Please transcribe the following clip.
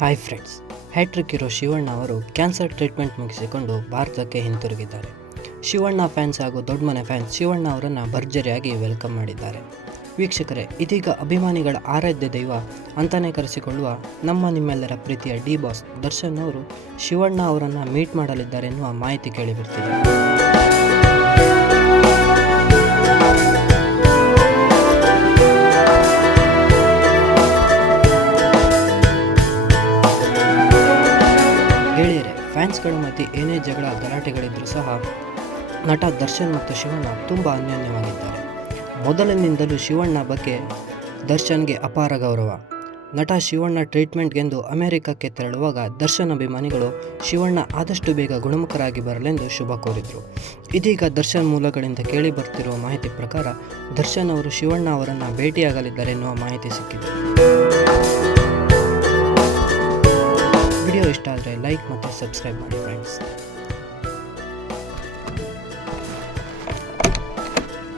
Hi friends, hat-trick hero Shivanna ಅವರು cancer treatment ಮುಗಿಸಿಕೊಂಡು ಭಾರತಕ್ಕೆ ಹಿಂತಿರುಗಿದ್ದಾರೆ. ಶಿವಣ್ಣ ಫ್ಯಾನ್ಸ್ ಹಾಗೂ ದೊಡ್ಡ ಮನೆ ಫ್ಯಾನ್ಸ್ ಶಿವಣ್ಣ ಅವರನ್ನು ಭರ್ಜರಿಯಾಗಿ ವೆಲ್ಕಮ್ ಮಾಡಿದ್ದಾರೆ. ವೀಕ್ಷಕರೇ, ಇದೀಗ ಅಭಿಮಾನಿಗಳ ಆರಾಧ್ಯ ದೈವ ಅಂತಾನೆ ಕರೆಸಿಕೊಳ್ಳುವ ನಿಮ್ಮೆಲ್ಲರ ಪ್ರೀತಿಯ ಡಿ ಬಾಸ್ ದರ್ಶನ್ ಅವರು ಶಿವಣ್ಣ ಅವರನ್ನು ಮೀಟ್ ಮಾಡಲಿದ್ದಾರೆ ಎನ್ನುವ ಮಾಹಿತಿ ಕೇಳಿಬರ್ತಿದೆ. ಗೆಳೆಯರೆ, ಫ್ಯಾನ್ಸ್ಗಳ ಮಧ್ಯೆ ಏನೇ ಜಗಳ ಗಲಾಟೆಗಳಿದ್ದರೂ ಸಹ ನಟ ದರ್ಶನ್ ಮತ್ತು ಶಿವಣ್ಣ ತುಂಬ ಅನ್ಯೋನ್ಯವಾಗಿದ್ದಾರೆ. ಮೊದಲಿನಿಂದಲೂ ಶಿವಣ್ಣ ಬಗ್ಗೆ ದರ್ಶನ್ಗೆ ಅಪಾರ ಗೌರವ. ನಟ ಶಿವಣ್ಣ ಟ್ರೀಟ್ಮೆಂಟ್ಗೆಂದು ಅಮೆರಿಕಕ್ಕೆ ತೆರಳುವಾಗ ದರ್ಶನ್ ಅಭಿಮಾನಿಗಳು ಶಿವಣ್ಣ ಆದಷ್ಟು ಬೇಗ ಗುಣಮುಖರಾಗಿ ಬರಲೆಂದು ಶುಭ ಕೋರಿದರು. ಇದೀಗ ದರ್ಶನ್ ಮೂಲಗಳಿಂದ ಕೇಳಿ ಬರ್ತಿರುವ ಮಾಹಿತಿ ಪ್ರಕಾರ ದರ್ಶನ್ ಅವರು ಶಿವಣ್ಣ ಅವರನ್ನು ಭೇಟಿಯಾಗಲಿದ್ದಾರೆ ಎನ್ನುವ ಮಾಹಿತಿ ಸಿಕ್ಕಿದೆ. ವಿಡಿಯೋ ಇಷ್ಟ ಆದರೆ ಲೈಕ್ ಮತ್ತು ಸಬ್ಸ್ಕ್ರೈಬ್ ಮಾಡಿ ಫ್ರೆಂಡ್ಸ್.